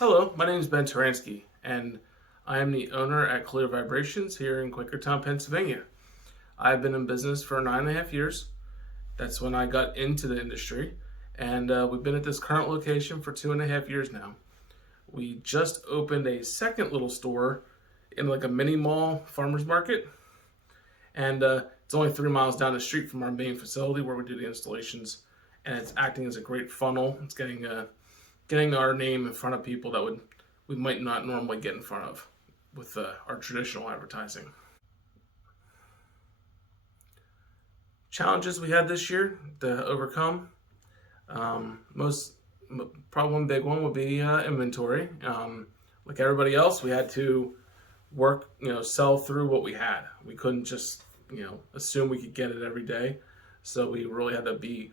Hello, my name is Ben Turansky, and I am the owner at Clear Vibrations here in Quakertown, Pennsylvania. I've been in business for 9.5 years. That's when I got into the industry, and we've been at this current location for 2.5 years now. We just opened a second little store in like a mini mall farmer's market, and it's only 3 miles down the street from our main facility where we do the installations, and it's acting as a great funnel. It's getting our name in front of people that we might not normally get in front of with our traditional advertising. Challenges we had this year to overcome. Most Probably one big one would be inventory. Like everybody else, we had to work, sell through what we had. We couldn't just, assume we could get it every day. So we really had to be,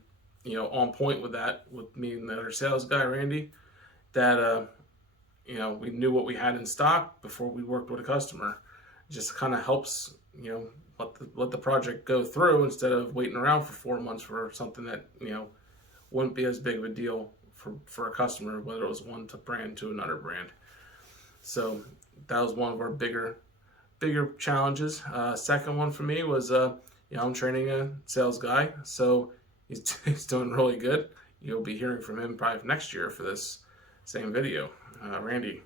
on point with that, with me and the other sales guy, Randy, that, we knew what we had in stock before we worked with a customer. It just kind of helps, let the project go through instead of waiting around for 4 months for something that, wouldn't be as big of a deal for a customer, whether it was one brand to another brand. So that was one of our bigger challenges. Second one for me was, I'm training a sales guy, so he's doing really good. You'll be hearing from him probably next year for this same video, Randy.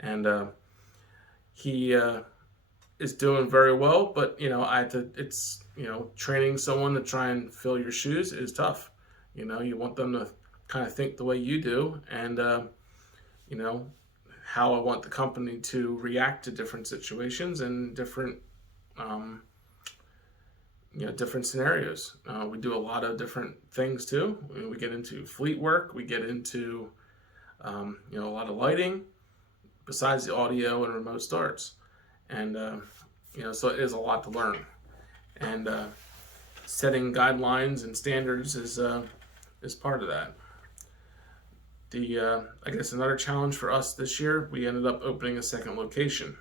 And he is doing very well, but training someone to try and fill your shoes is tough. You want them to kind of think the way you do, and how I want the company to react to different situations and different different scenarios. We do a lot of different things too. We get into fleet work, we get into a lot of lighting besides the audio and remote starts. And so it is a lot to learn. And setting guidelines and standards is part of that. I guess another challenge for us this year, we ended up opening a second location.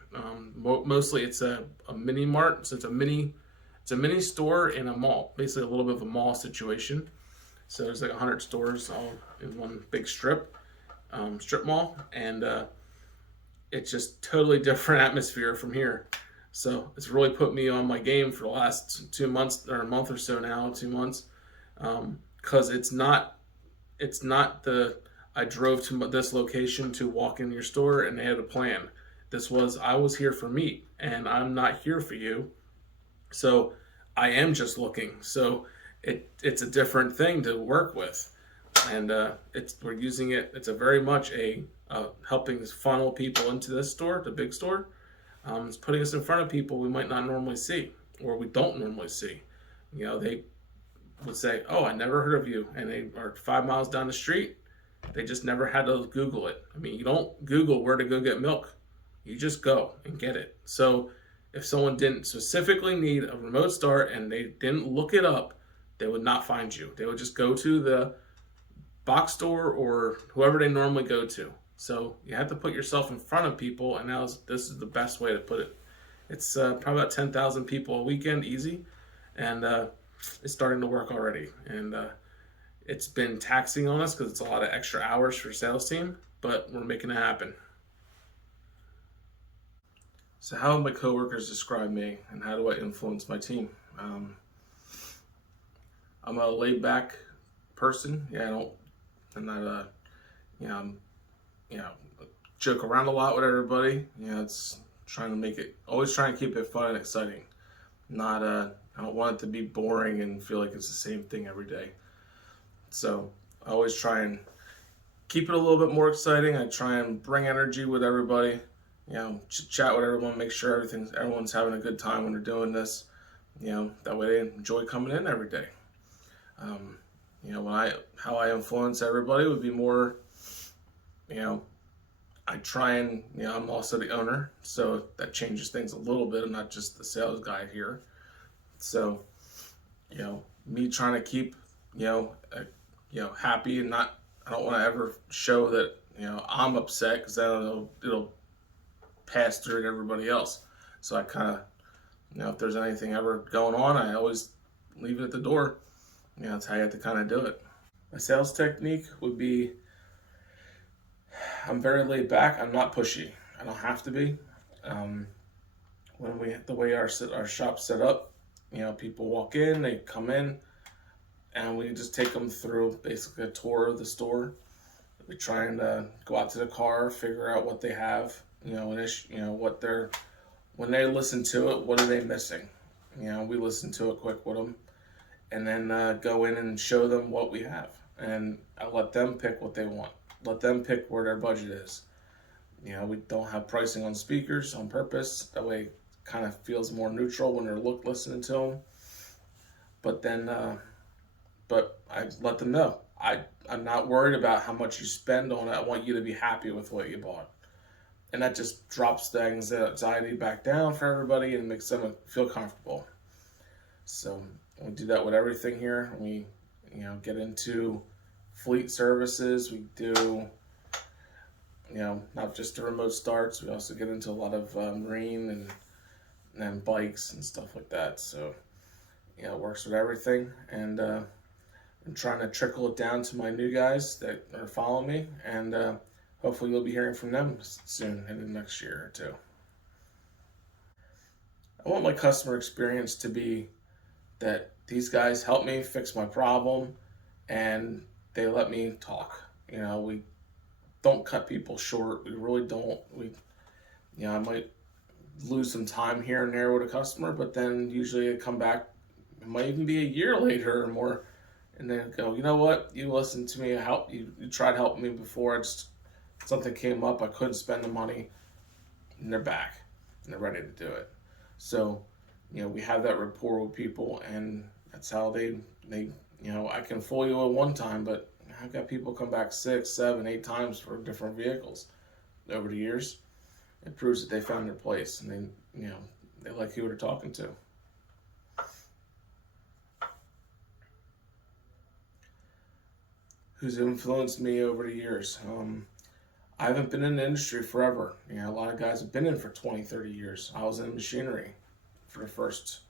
Mostly it's a mini mart, so it's a mini store in a mall, basically a little bit of a mall situation. So there's like 100 stores all in one big strip mall, and it's just totally different atmosphere from here. So it's really put me on my game for the last 2 months, or a month or so now, 2 months, because it's not I drove to this location to walk in your store and they had a plan. I was here for meat and I'm not here for you. So I am just looking. So it's a different thing to work with. And we're using it. It's a very much helping funnel people into this store, the big store. It's putting us in front of people we might not normally see, or we don't normally see. They would say, "Oh, I never heard of you," and they are 5 miles down the street. They just never had to Google it. I mean, you don't Google where to go get milk. You just go and get it. So if someone didn't specifically need a remote start and they didn't look it up, they would not find you. They would just go to the box store or whoever they normally go to. So you have to put yourself in front of people, and this is the best way to put it. It's probably about 10,000 people a weekend, easy, and it's starting to work already. And it's been taxing on us because it's a lot of extra hours for sales team, but we're making it happen. So how do my coworkers describe me, and how do I influence my team? I'm a laid-back person. I'm not joke around a lot with everybody. It's always trying to keep it fun and exciting. I don't want it to be boring and feel like it's the same thing every day. So I always try and keep it a little bit more exciting. I try and bring energy with everybody, chat with everyone, make sure everyone's having a good time when they're doing this. That way they enjoy coming in every day. How I influence everybody would be more, I try and, I'm also the owner, so that changes things a little bit. I'm not just the sales guy here. So, me trying to keep, happy and I don't want to ever show that, I'm upset, because then it'll pass through to everybody else. So I kind of, if there's anything ever going on, I always leave it at the door. That's how you have to kind of do it. My sales technique would be I'm very laid back. I'm not pushy. I don't have to be. Um, the way our shop's set up, people walk in, they come in, and we just take them through basically a tour of the store. We try and go out to the car, figure out what they have, what they're when they listen to it, what are they missing? We listen to it quick with them, and then go in and show them what we have, and I let them pick what they want. Let them pick where their budget is. We don't have pricing on speakers on purpose. That way, it kind of feels more neutral when they're listening to them. But then, but I let them know I'm not worried about how much you spend on it. I want you to be happy with what you bought, and that just drops the anxiety back down for everybody and makes them feel comfortable. So we do that with everything here. We, get into fleet services. We do, not just the remote starts. We also get into a lot of marine and bikes and stuff like that. So, it works with everything. And I'm trying to trickle it down to my new guys that are following me. And hopefully you'll be hearing from them soon in the next year or two. I want my customer experience to be that these guys help me fix my problem and they let me talk. We don't cut people short. We really don't. I might lose some time here and there with a customer, but then usually I come back, it might even be a year later or more, and then go, you know what? You listened to me, you tried helping me before. Something came up, I couldn't spend the money, and they're back, and they're ready to do it. So, we have that rapport with people, and that's how they I can fool you at one time, but I've got people come back 6, 7, 8 times for different vehicles over the years. It proves that they found their place, and they like who they're talking to. Who's influenced me over the years? I haven't been in the industry forever. A lot of guys have been in for 20, 30 years. I was in machinery for the first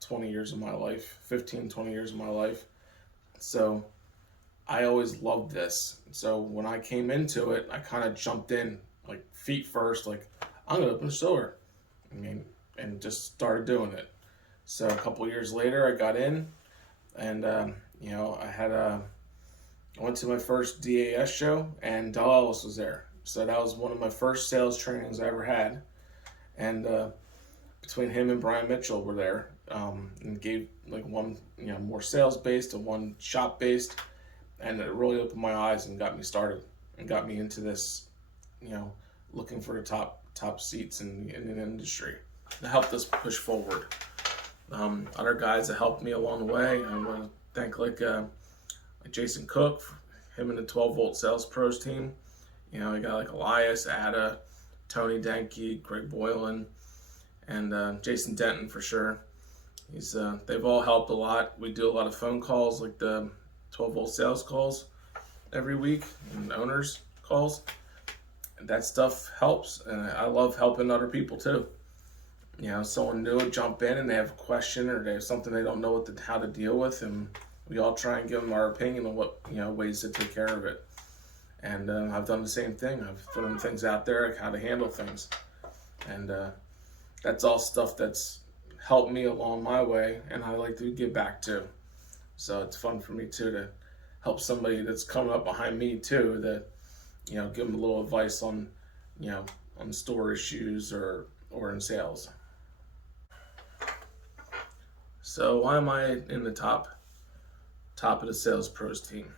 20 years of my life, 15, 20 years of my life. So I always loved this. So when I came into it, I kind of jumped in, like feet first, like I'm going to open a store. And just started doing it. So a couple years later, I got in, and I went to my first DAS show, and Del Ellis was there. So that was one of my first sales trainings I ever had. And between him and Brian Mitchell were there, and gave like one, more sales based and one shop based. And it really opened my eyes and got me started and got me into this, looking for the top seats in the industry. It helped us push forward. Other guys that helped me along the way, I want to thank like Jason Cook, him and the 12 Volt Sales Pros team. I got like Elias, Ada, Tony Denke, Greg Boylan, and Jason Denton for sure. They've all helped a lot. We do a lot of phone calls, like the 12 Volt Sales calls every week, and owners calls. And that stuff helps, and I love helping other people too. Someone new would jump in and they have a question or they have something they don't know how to deal with, and we all try and give them our opinion on what ways to take care of it. And I've done the same thing. I've thrown things out there, like how to handle things, and that's all stuff that's helped me along my way, and I like to give back too. So it's fun for me too to help somebody that's coming up behind me too. That give them a little advice on on store issues or in sales. So why am I in the top of the Sales Pros team?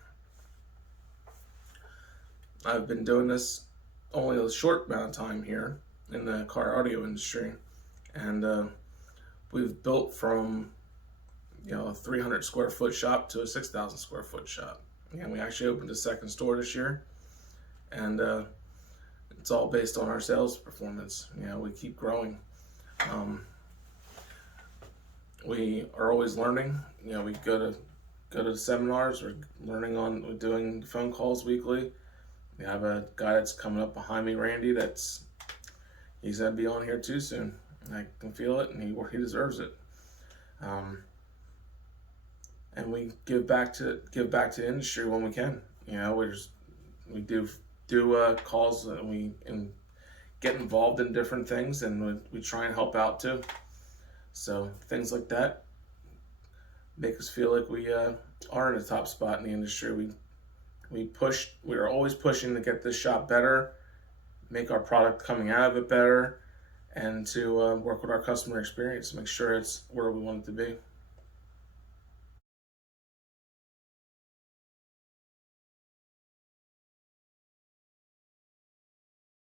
I've been doing this only a short amount of time here in the car audio industry, and we've built from a 300 square foot shop to a 6,000 square foot shop. And we actually opened a second store this year, and it's all based on our sales performance. We keep growing. We are always learning. We go to seminars. We're we're doing phone calls weekly. We have a guy that's coming up behind me, Randy. He's gonna be on here too soon. I can feel it, and he deserves it. And we give back to the industry when we can. We do do calls, and we get involved in different things, and we try and help out too. So things like that make us feel like we are in a top spot in the industry. We are always pushing to get this shop better, make our product coming out of it better, and to work with our customer experience, make sure it's where we want it to be.